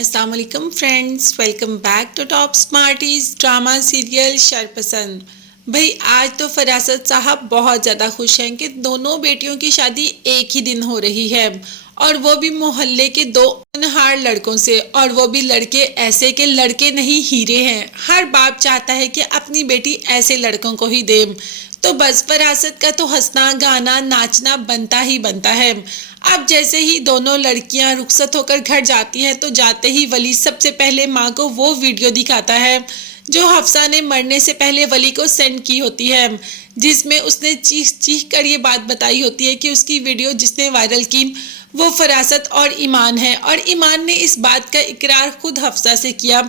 अस्सलाम वालेकुम friends, welcome back to Top Smarties drama serial Sharpasand. भाई आज तो फरासत साहब बहुत ज़्यादा खुश हैं कि दोनों बेटियों की शादी एक ही दिन हो रही है, और वो भी मोहल्ले के दो होनहार लड़कों से, और वो भी लड़के ऐसे के लड़के नहीं हीरे हैं। हर बाप चाहता है कि अपनी बेटी ऐसे लड़कों को ही दे। तो बस फरासत का तो हंसना गाना नाचना बनता ही बनता है। अब जैसे ही दोनों लड़कियां रुखसत होकर घर जाती हैं तो जाते ही वली सबसे पहले माँ को वो वीडियो दिखाता है जो हफ्सा ने मरने से पहले वली को सेंड की होती है, जिसमें उसने चीख चीख कर ये बात बताई होती है कि उसकी वीडियो जिसने वायरल की वो फरासत और ईमान है, और ईमान ने इस बात का इकरार खुद हफ्सा से किया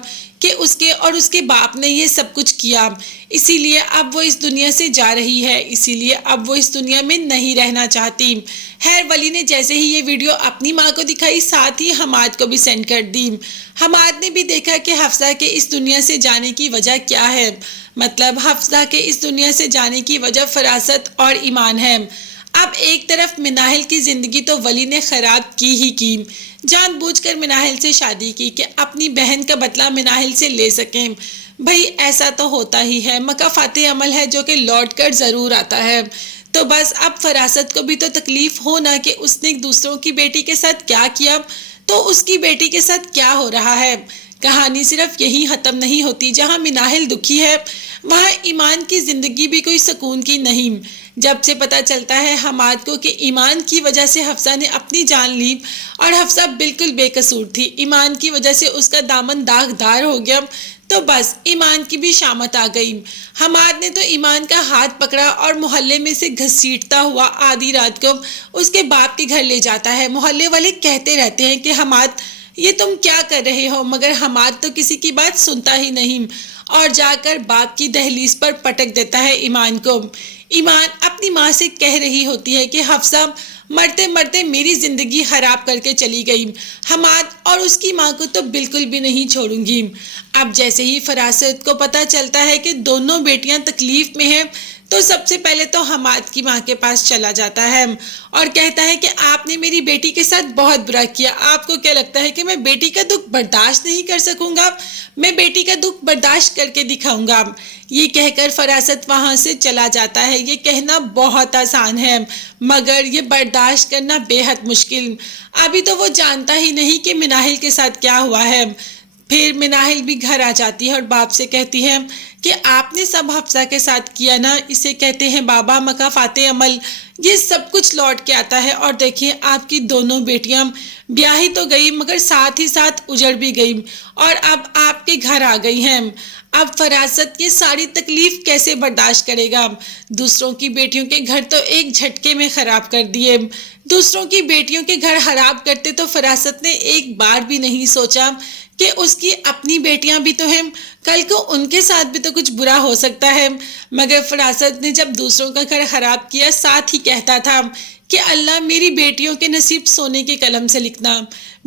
कि उसके और उसके बाप ने ये सब कुछ किया, इसीलिए अब वो इस दुनिया से जा रही है, इसीलिए अब वो इस दुनिया में नहीं रहना चाहती। खैर वली ने जैसे ही ये वीडियो अपनी माँ को दिखाई साथ ही हमाद को भी सेंड कर दी। हमाद ने भी देखा कि हफ्सा के इस दुनिया से जाने की वजह क्या है, मतलब हफ्सा के इस दुनिया से जाने की वजह फरासत और ईमान है। अब एक तरफ मिनाहिल की जिंदगी तो वली ने खराब की ही की, जानबूझकर मिनाहिल से शादी की कि अपनी बहन का बदला मिनाहिल से ले सकें। भाई ऐसा तो होता ही है, मकाफाते अमल है जो कि लौट कर ज़रूर आता है। तो बस अब फरासत को भी तो तकलीफ हो ना कि उसने दूसरों की बेटी के साथ क्या किया, तो उसकी बेटी के साथ क्या हो रहा है। कहानी सिर्फ यही ख़त्म नहीं होती, जहाँ मिनाहिल दुखी है वहाँ ईमान की ज़िंदगी भी कोई सुकून की नहीं। जब से पता चलता है हमाद को कि ईमान की वजह से हफ्सा ने अपनी जान ली, और हफ्सा बिल्कुल बेकसूर थी, ईमान की वजह से उसका दामन दागदार हो गया, तो बस ईमान की भी शामत आ गई। हमाद ने तो ईमान का हाथ पकड़ा और मोहल्ले में से घसीटता हुआ आधी रात को उसके बाप के घर ले जाता है। मोहल्ले वाले कहते रहते हैं कि हमाद ये तुम क्या कर रहे हो, मगर हमाद तो किसी की बात सुनता ही नहीं, और जाकर बाप की दहलीज पर पटक देता है ईमान को। ईमान अपनी माँ से कह रही होती है कि हफ्सा मरते मरते मेरी ज़िंदगी खराब करके चली गई, हमाद और उसकी माँ को तो बिल्कुल भी नहीं छोड़ूंगी। अब जैसे ही फरासत को पता चलता है कि दोनों बेटियां तकलीफ़ में हैं, तो सबसे पहले तो हमाद की माँ के पास चला जाता है और कहता है कि आपने मेरी बेटी के साथ बहुत बुरा किया। आपको क्या लगता है कि मैं बेटी का दुख बर्दाश्त नहीं कर सकूंगा? मैं बेटी का दुख बर्दाश्त करके दिखाऊंगा। ये कहकर फरासत वहाँ से चला जाता है। ये कहना बहुत आसान है, मगर ये बर्दाश्त करना बेहद मुश्किल। अभी तो वो जानता ही नहीं कि मिनाहिल के साथ क्या हुआ है। फिर मिनाहिल भी घर आ जाती है और बाप से कहती है कि आपने सब हफ्सा के साथ किया ना, इसे कहते हैं बाबा मकाफाते अमल। ये सब कुछ लौट के आता है, और देखिए आपकी दोनों बेटियां ब्याही तो गई मगर साथ ही साथ उजड़ भी गई, और अब आपके घर आ गई हैं। अब फरासत ये सारी तकलीफ कैसे बर्दाश्त करेगा? दूसरों की बेटियों के घर तो एक झटके में खराब कर दिए। दूसरों की बेटियों के घर खराब करते तो फरासत ने एक बार भी नहीं सोचा कि उसकी अपनी बेटियां भी तो हैं, कल को उनके साथ भी तो कुछ बुरा हो सकता है। मगर फरासत ने जब दूसरों का घर खराब किया साथ ही कहता था कि अल्लाह मेरी बेटियों के नसीब सोने के कलम से लिखना।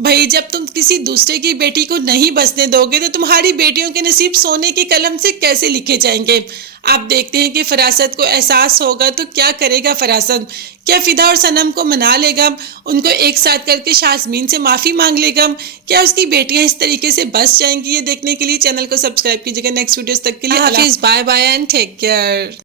भाई जब तुम किसी दूसरे की बेटी को नहीं बसने दोगे तो तुम्हारी बेटियों के नसीब सोने के कलम से कैसे लिखे जाएंगे? आप देखते हैं कि फरासत को एहसास होगा तो क्या करेगा फरासत? क्या फिदा और सनम को मना लेगा, उनको एक साथ करके शाज़मीन से माफ़ी मांग लेगा? क्या उसकी बेटियां इस तरीके से बस जाएंगी? ये देखने के लिए चैनल को सब्सक्राइब कीजिएगा। नेक्स्ट वीडियोस तक के लिए हाफिज़, bye bye and take care.